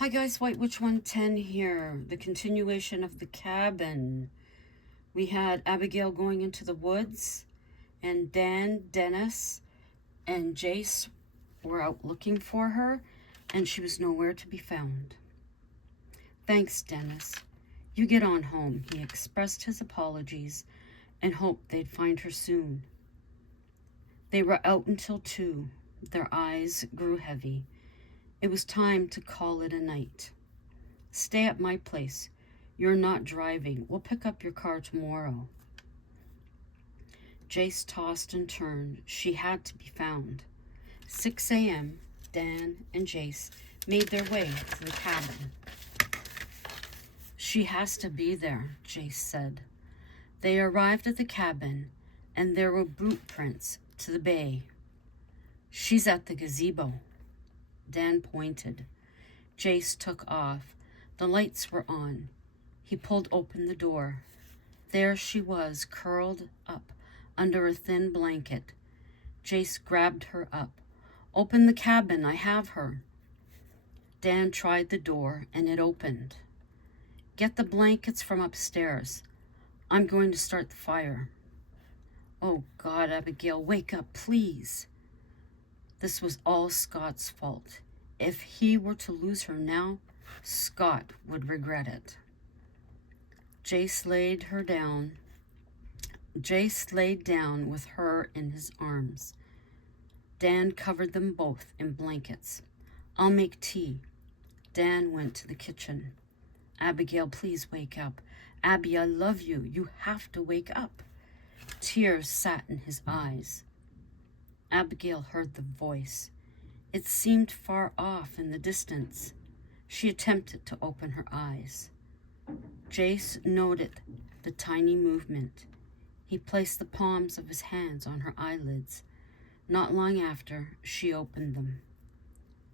Hi guys, White Witch 110 here. The continuation of the cabin. We had Abigail going into the woods, and Dan, Dennis, and Jace were out looking for her, and she was nowhere to be found. Thanks, Dennis. You get on home. He expressed his apologies and hoped they'd find her soon. They were out until 2. Their eyes grew heavy. It was time to call it a night. Stay at my place. You're not driving. We'll pick up your car tomorrow. Jace tossed and turned. She had to be found. 6 a.m., Dan and Jace made their way to the cabin. She has to be there, Jace said. They arrived at the cabin, and there were boot prints to the bay. She's at the gazebo. Dan pointed. Jace took off. The lights were on. He pulled open the door. There she was, curled up under a thin blanket. Jace grabbed her up. Open the cabin, I have her. Dan tried the door, and it opened. Get the blankets from upstairs. I'm going to start the fire. Oh God, Abigail, wake up, please. This was all Scott's fault. If he were to lose her now, Scott would regret it. Jace laid down with her in his arms. Dan covered them both in blankets. I'll make tea. Dan went to the kitchen. Abigail, please wake up. Abby, I love you. You have to wake up. Tears sat in his eyes. Abigail heard the voice. It seemed far off in the distance. She attempted to open her eyes. Jace noted the tiny movement. He placed the palms of his hands on her eyelids. Not long after, she opened them.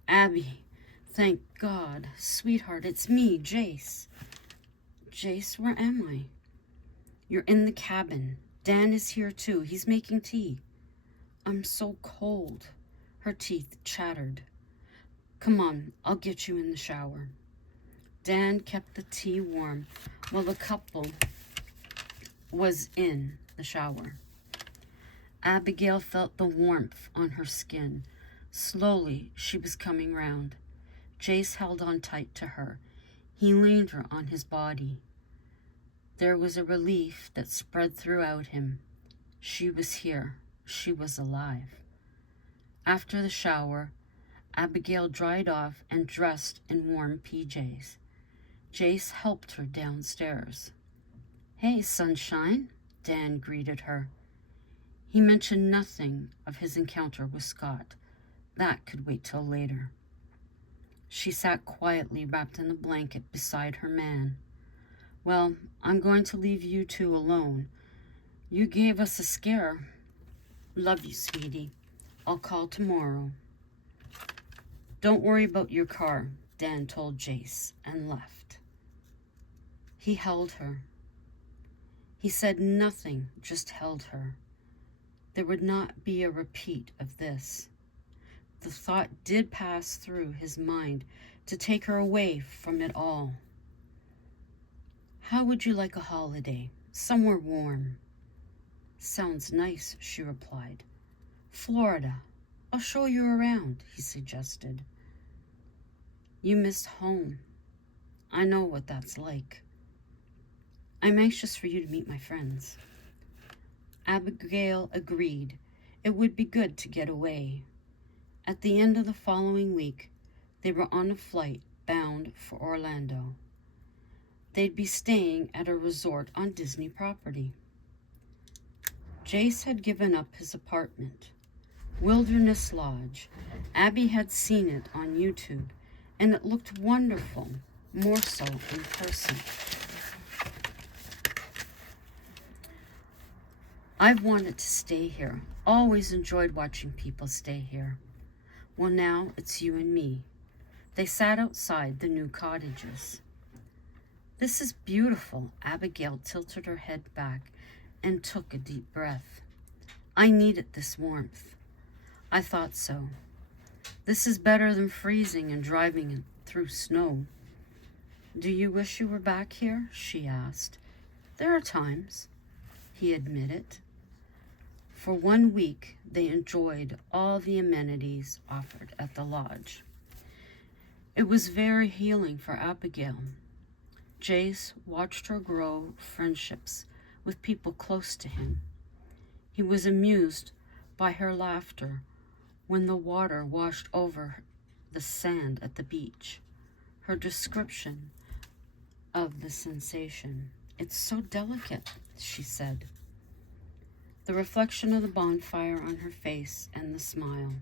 Abby, thank God. Sweetheart, it's me, Jace. Jace, where am I? You're in the cabin. Dan is here too. He's making tea. I'm so cold. Her teeth chattered. Come on, I'll get you in the shower. Dan kept the tea warm while the couple was in the shower. Abigail felt the warmth on her skin. Slowly, she was coming round. Jace held on tight to her. He leaned her on his body. There was a relief that spread throughout him. She was here. She was alive. After the shower, Abigail dried off and dressed in warm PJs. Jace helped her downstairs. Hey, sunshine, Dan greeted her. He mentioned nothing of his encounter with Scott. That could wait till later. She sat quietly wrapped in a blanket beside her man. Well, I'm going to leave you two alone. You gave us a scare. Love you, sweetie. I'll call tomorrow. Don't worry about your car, Dan told Jace and left. He held her. He said nothing, just held her. There would not be a repeat of this. The thought did pass through his mind to take her away from it all. How would you like a holiday? Somewhere warm. Sounds nice, she replied. Florida. I'll show you around, he suggested. You missed home. I know what that's like. I'm anxious for you to meet my friends. Abigail agreed. It would be good to get away. At the end of the following week, they were on a flight bound for Orlando. They'd be staying at a resort on Disney property. Jace had given up his apartment. Wilderness Lodge. Abby had seen it on YouTube, and it looked wonderful, more so in person. I've wanted to stay here. Always enjoyed watching people stay here. Well, now it's you and me. They sat outside the new cottages. This is beautiful. Abigail tilted her head back and took a deep breath. I needed this warmth. I thought so. This is better than freezing and driving through snow. Do you wish you were back here? She asked. There are times, he admitted. For 1 week, they enjoyed all the amenities offered at the lodge. It was very healing for Abigail. Jace watched her grow friendships with people close to him. He was amused by her laughter when the water washed over the sand at the beach. Her description of the sensation. It's so delicate, she said. The reflection of the bonfire on her face and the smile.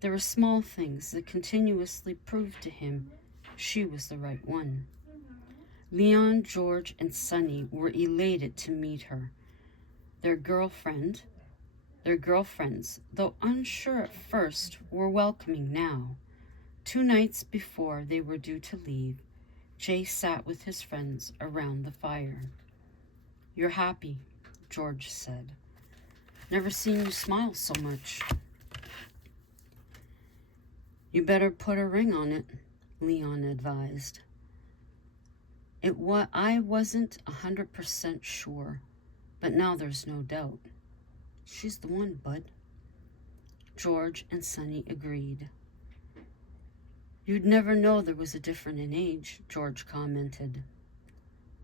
There were small things that continuously proved to him she was the right one. Leon, George, and Sonny were elated to meet her. Their girlfriends, though unsure at first, were welcoming now. 2 nights before they were due to leave, Jay sat with his friends around the fire. You're happy, George said. Never seen you smile so much. You better put a ring on it, Leon advised. I wasn't 100% sure, but now there's no doubt. She's the one, bud. George and Sonny agreed. You'd never know there was a difference in age, George commented.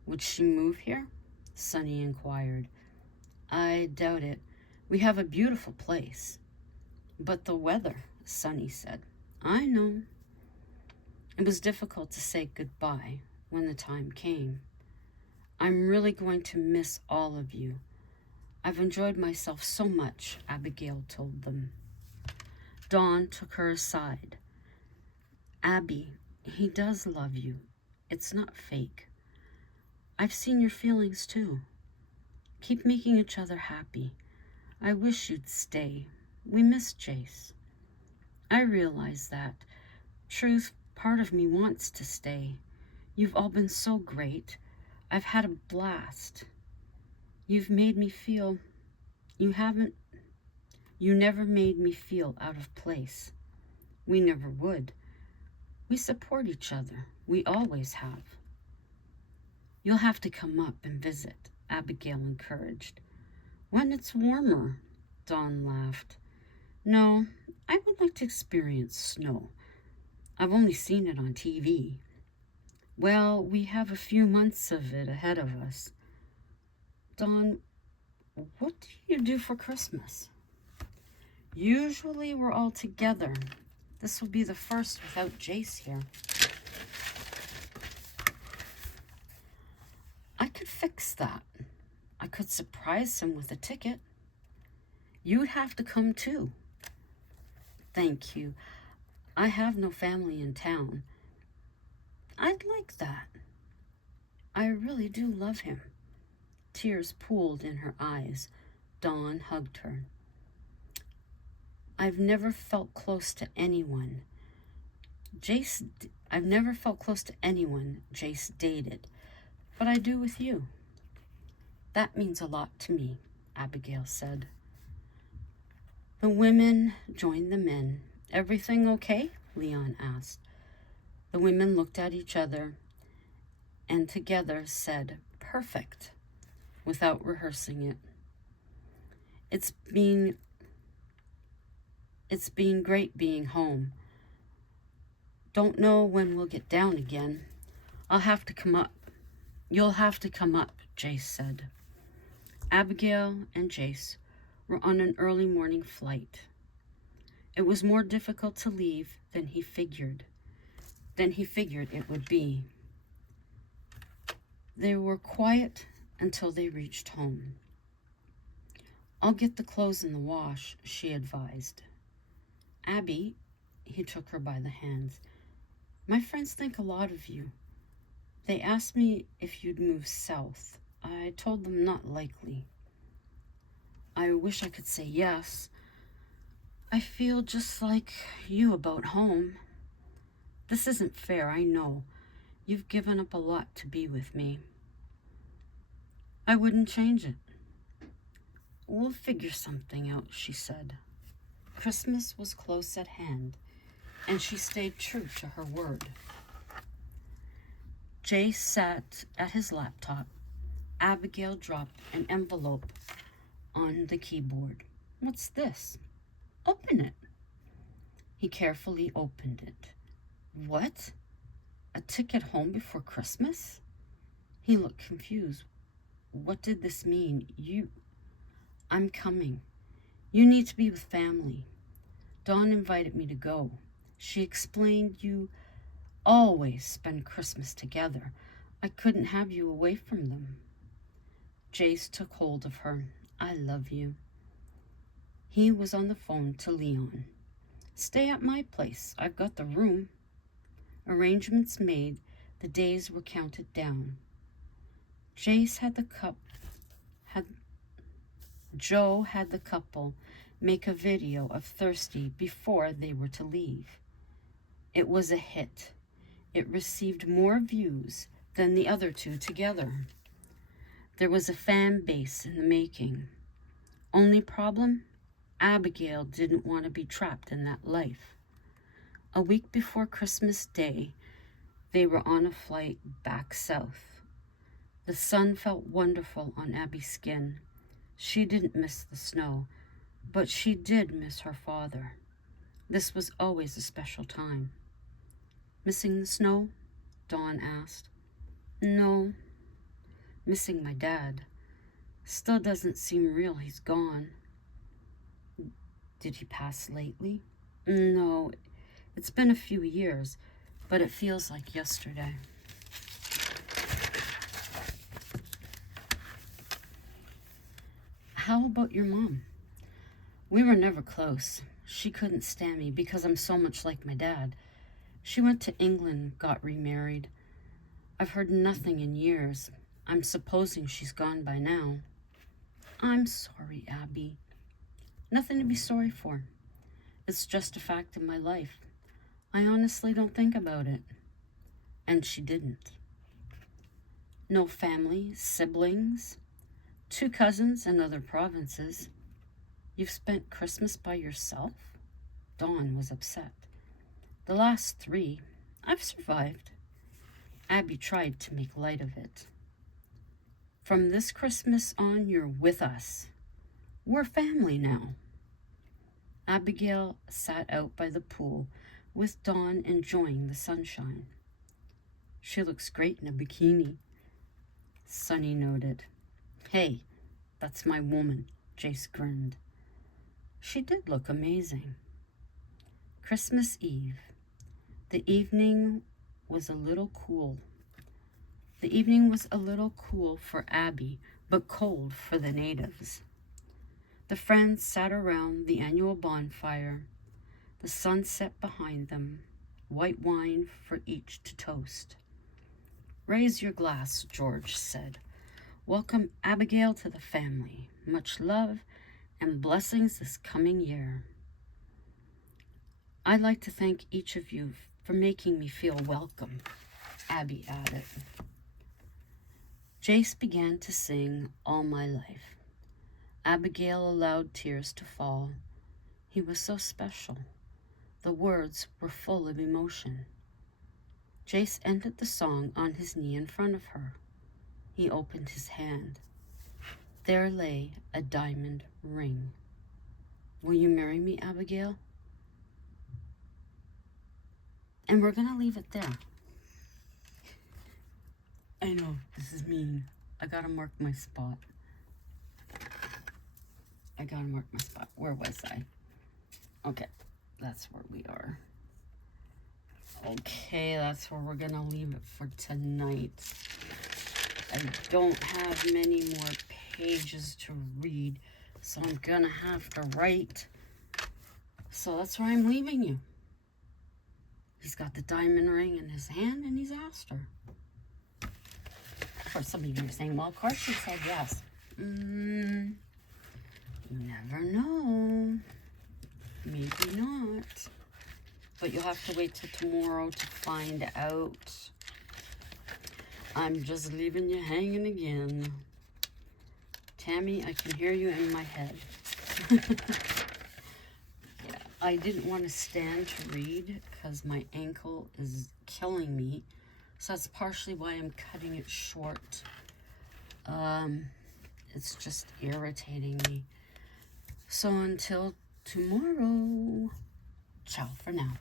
Would she move here? Sonny inquired. I doubt it. We have a beautiful place. But the weather, Sonny said. I know. It was difficult to say goodbye when the time came. I'm really going to miss all of you. I've enjoyed myself so much, Abigail told them. Dawn took her aside. Abby, he does love you. It's not fake. I've seen your feelings too. Keep making each other happy. I wish you'd stay. We miss Jace. I realize that. Truth, part of me wants to stay. You've all been so great. I've had a blast. You've made me feel... You never made me feel out of place. We never would. We support each other. We always have. You'll have to come up and visit, Abigail encouraged. When it's warmer, Dawn laughed. No, I would like to experience snow. I've only seen it on TV. Well, we have a few months of it ahead of us. Dawn, what do you do for Christmas? Usually we're all together. This will be the first without Jace here. I could fix that. I could surprise him with a ticket. You'd have to come too. Thank you. I have no family in town. I'd like that. I really do love him. Tears pooled in her eyes. Dawn hugged her. I've never felt close to anyone. Jace dated, but I do with you. That means a lot to me, Abigail said. The women joined the men. Everything okay? Leon asked. The women looked at each other and together said, perfect, without rehearsing it. It's been great being home. Don't know when we'll get down again. I'll have to come up. You'll have to come up, Jace said. Abigail and Jace were on an early morning flight. It was more difficult to leave than he figured it would be. They were quiet until they reached home. I'll get the clothes in the wash, she advised. Abby, he took her by the hands. My friends think a lot of you. They asked me if you'd move south. I told them not likely. I wish I could say yes. I feel just like you about home. This isn't fair, I know. You've given up a lot to be with me. I wouldn't change it. We'll figure something out, she said. Christmas was close at hand. and she stayed true to her word. Jay sat at his laptop. Abigail dropped an envelope on the keyboard. What's this? Open it. He carefully opened it. What? A ticket home before Christmas? He looked confused. What did this mean? I'm coming. You need to be with family. Dawn invited me to go. She explained you always spend Christmas together. I couldn't have you away from them. Jace took hold of her. I love you. He was on the phone to Leon. Stay at my place. I've got the room. Arrangements made, the days were counted down. Joe had the couple make a video of Thirsty before they were to leave. It was a hit. It received more views than the other two together. There was a fan base in the making. Only problem? Abigail didn't want to be trapped in that life. A week before Christmas Day, they were on a flight back south. The sun felt wonderful on Abby's skin. She didn't miss the snow, but she did miss her father. This was always a special time. Missing the snow? Dawn asked. No. Missing my dad. Still doesn't seem real he's gone. Did he pass lately? No. It's been a few years, but it feels like yesterday. How about your mom? We were never close. She couldn't stand me because I'm so much like my dad. She went to England, got remarried. I've heard nothing in years. I'm supposing she's gone by now. I'm sorry, Abby. Nothing to be sorry for. It's just a fact in my life. I honestly don't think about it. And she didn't. No family, siblings, 2 cousins in other provinces. You've spent Christmas by yourself? Dawn was upset. The last 3, I've survived. Abby tried to make light of it. From this Christmas on, you're with us. We're family now. Abigail sat out by the pool with Dawn enjoying the sunshine. She looks great in a bikini. Sonny noted. Hey, that's my woman, Jace grinned. She did look amazing. Christmas Eve. The evening was a little cool. The evening was a little cool for Abby, but cold for the natives. The friends sat around the annual bonfire. The sun set behind them, white wine for each to toast. Raise your glass, George said. Welcome Abigail to the family. Much love and blessings this coming year. I'd like to thank each of you for making me feel welcome, Abby added. Jace began to sing All My Life. Abigail allowed tears to fall. He was so special. The words were full of emotion. Jace ended the song on his knee in front of her. He opened his hand. There lay a diamond ring. Will you marry me, Abigail? And we're going to leave it there. I know, this is mean. I gotta mark my spot. Where was I? Okay, that's where we are. Okay, that's where we're gonna leave it for tonight. I don't have many more pages to read, so I'm gonna have to write. So that's where I'm leaving you. He's got the diamond ring in his hand and he's asked her. Of course, some of you are saying, well, of course she said yes. You never know. Maybe not. But you'll have to wait till tomorrow to find out. I'm just leaving you hanging again. Tammy, I can hear you in my head. Yeah, I didn't want to stand to read because my ankle is killing me. So that's partially why I'm cutting it short. It's just irritating me. So until tomorrow, ciao for now.